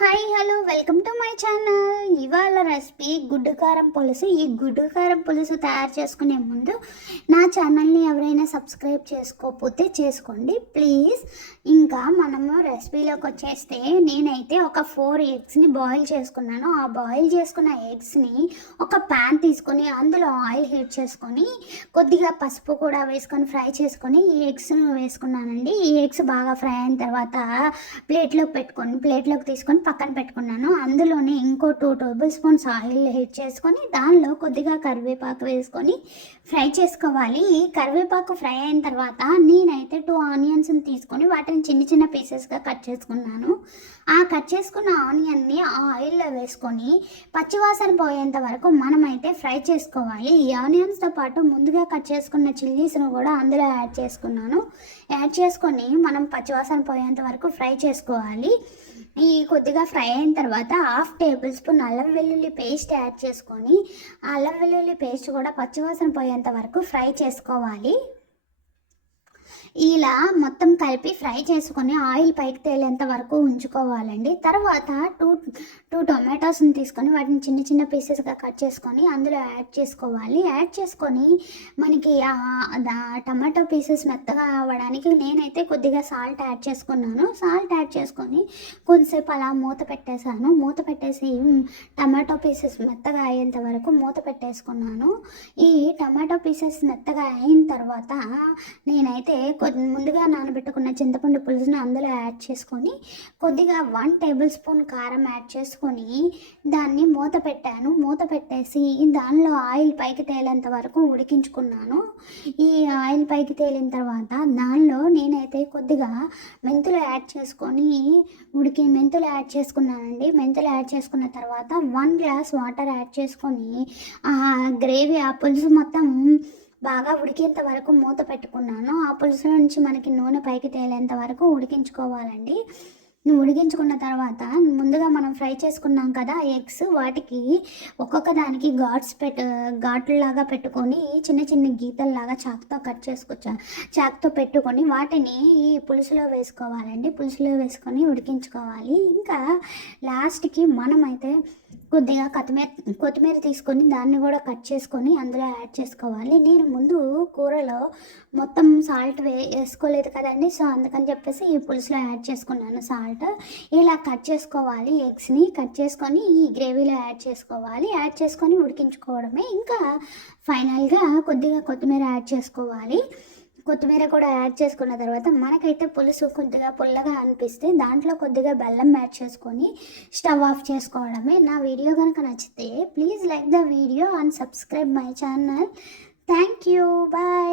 Hi hello welcome to my channel. ఇవాళ recipe గుడ్డు కారం పులుసు. ఈ గుడ్డు కారం పులుసు తయారు చేసుకునే ముందు నా ఛానల్ని ఎవరైనా సబ్స్క్రైబ్ చేసుకోకపోతే చేసుకోండి ప్లీజ్. ఇంకా మనము రెసిపీలోకి వచ్చేస్తే నేనైతే ఒక 4 ఎగ్స్ని బాయిల్ చేసుకున్నాను. ఆ బాయిల్ చేసుకున్న ఎగ్స్ని ఒక ప్యాన్ తీసుకొని అందులో ఆయిల్ హీట్ చేసుకొని కొద్దిగా పసుపు కూడా వేసుకొని ఫ్రై చేసుకొని ఈ ఎగ్స్ వేసుకున్నానండి. ఈ ఎగ్స్ బాగా ఫ్రై అయిన తర్వాత ప్లేట్లోకి తీసుకొని పక్కన పెట్టుకున్నాను. అందులోనే ఇంకో 2 టేబుల్ స్పూన్స్ ఆయిల్ హీట్ చేసుకొని దానిలో కొద్దిగా కరివేపాకు వేసుకొని ఫ్రై చేసుకోవాలి. ఈ కరివేపాకు ఫ్రై అయిన తర్వాత నేనైతే 2 ఆనియన్స్ని తీసుకొని వాటిని చిన్న చిన్న పీసెస్గా కట్ చేసుకున్నాను. ఆ కట్ చేసుకున్న ఆనియన్ని ఆ ఆయిల్లో వేసుకొని పచ్చివాసన పోయేంత వరకు మనమైతే ఫ్రై చేసుకోవాలి. ఈ ఆనియన్స్తో పాటు ముందుగా కట్ చేసుకున్న చిల్లీస్ను కూడా అందులో యాడ్ చేసుకొని మనం పచ్చివాసన పోయేంత వరకు ఫ్రై చేసుకోవాలి. ఈ కొద్దిగా ఫ్రై అయిన తర్వాత 1/2 టేబుల్ స్పూన్ అల్లం వెల్లుల్లి పేస్ట్ యాడ్ చేసుకొని ఆ అల్లం వెల్లుల్లి పేస్ట్ కూడా పచ్చివాసన పోయేంత వరకు ఫ్రై చేసుకోవాలి. ఇలా మొత్తం కలిపి ఫ్రై చేసుకొని ఆయిల్ పైకి తేలేంత వరకు ఉంచుకోవాలండి. తర్వాత టూ టొమాటోస్ని తీసుకొని వాటిని చిన్న చిన్న పీసెస్గా కట్ చేసుకొని అందులో యాడ్ చేసుకోవాలి. యాడ్ చేసుకొని మనకి టమాటో పీసెస్ మెత్తగా అవ్వడానికి నేనైతే కొద్దిగా సాల్ట్ యాడ్ చేసుకున్నాను. సాల్ట్ యాడ్ చేసుకొని కొద్దిసేపు అలా మూత పెట్టేసి టమాటో పీసెస్ మెత్తగా అయ్యేంత వరకు మూత పెట్టేసుకున్నాను. ఈ టమాటో పీసెస్ మెత్తగా అయిన తర్వాత నేనైతే ముందుగా నానబెట్టుకున్న చింతపండు పులుసుని అందులో యాడ్ చేసుకొని కొద్దిగా 1 టేబుల్ స్పూన్ కారం యాడ్ చేసుకొని దాన్ని మూత పెట్టేసి దానిలో ఆయిల్ పైకి తేలేంత వరకు ఉడికించుకున్నాను. ఈ ఆయిల్ పైకి తేలిన తర్వాత దానిలో నేనైతే కొద్దిగా మెంతులు యాడ్ చేసుకున్నానండి. మెంతులు యాడ్ చేసుకున్న తర్వాత 1 గ్లాస్ వాటర్ యాడ్ చేసుకొని ఆ పులుసు మొత్తం బాగా ఉడికేంత వరకు మూత పెట్టుకున్నాను. ఆ పులుసు నుంచి మనకి నూనె పైకి తేలేంత వరకు ఉడికించుకోవాలండి. ఉడికించుకున్న తర్వాత ముందుగా మనం ఫ్రై చేసుకున్నాం కదా ఎగ్స్, వాటికి ఒక్కొక్క దానికి ఘాట్లులాగా పెట్టుకొని చిన్న చిన్న గీతల్లాగా చాకుతో పెట్టుకొని వాటిని ఈ పులుసులో వేసుకోవాలండి. పులుసులో వేసుకొని ఉడికించుకోవాలి. ఇంకా లాస్ట్కి మనమైతే కొద్దిగా కొత్తిమీర తీసుకొని దాన్ని కూడా కట్ చేసుకొని అందులో యాడ్ చేసుకోవాలి. నేను ముందు కూరలో మొత్తం సాల్ట్ వేసుకోలేదు కదండి, సో అందుకని చెప్పేసి ఈ పులుసులో యాడ్ చేసుకున్నాను సాల్ట్. ఇలా కట్ చేసుకోవాలి. ఎగ్స్ని కట్ చేసుకొని ఈ గ్రేవీలో యాడ్ చేసుకొని ఉడికించుకోవడమే. ఇంకా ఫైనల్గా కొద్దిగా కొత్తిమీర యాడ్ చేసుకోవాలి. కొత్తిమీర కూడా యాడ్ చేసుకున్న తర్వాత మనకైతే పులుసు కొద్దిగా పుల్లగా అనిపిస్తే దాంట్లో కొద్దిగా బెల్లం యాడ్ చేసుకొని స్టవ్ ఆఫ్ చేసుకోవడమే. నా వీడియో కనుక నచ్చితే please like the video and subscribe my channel. Thank you. Bye.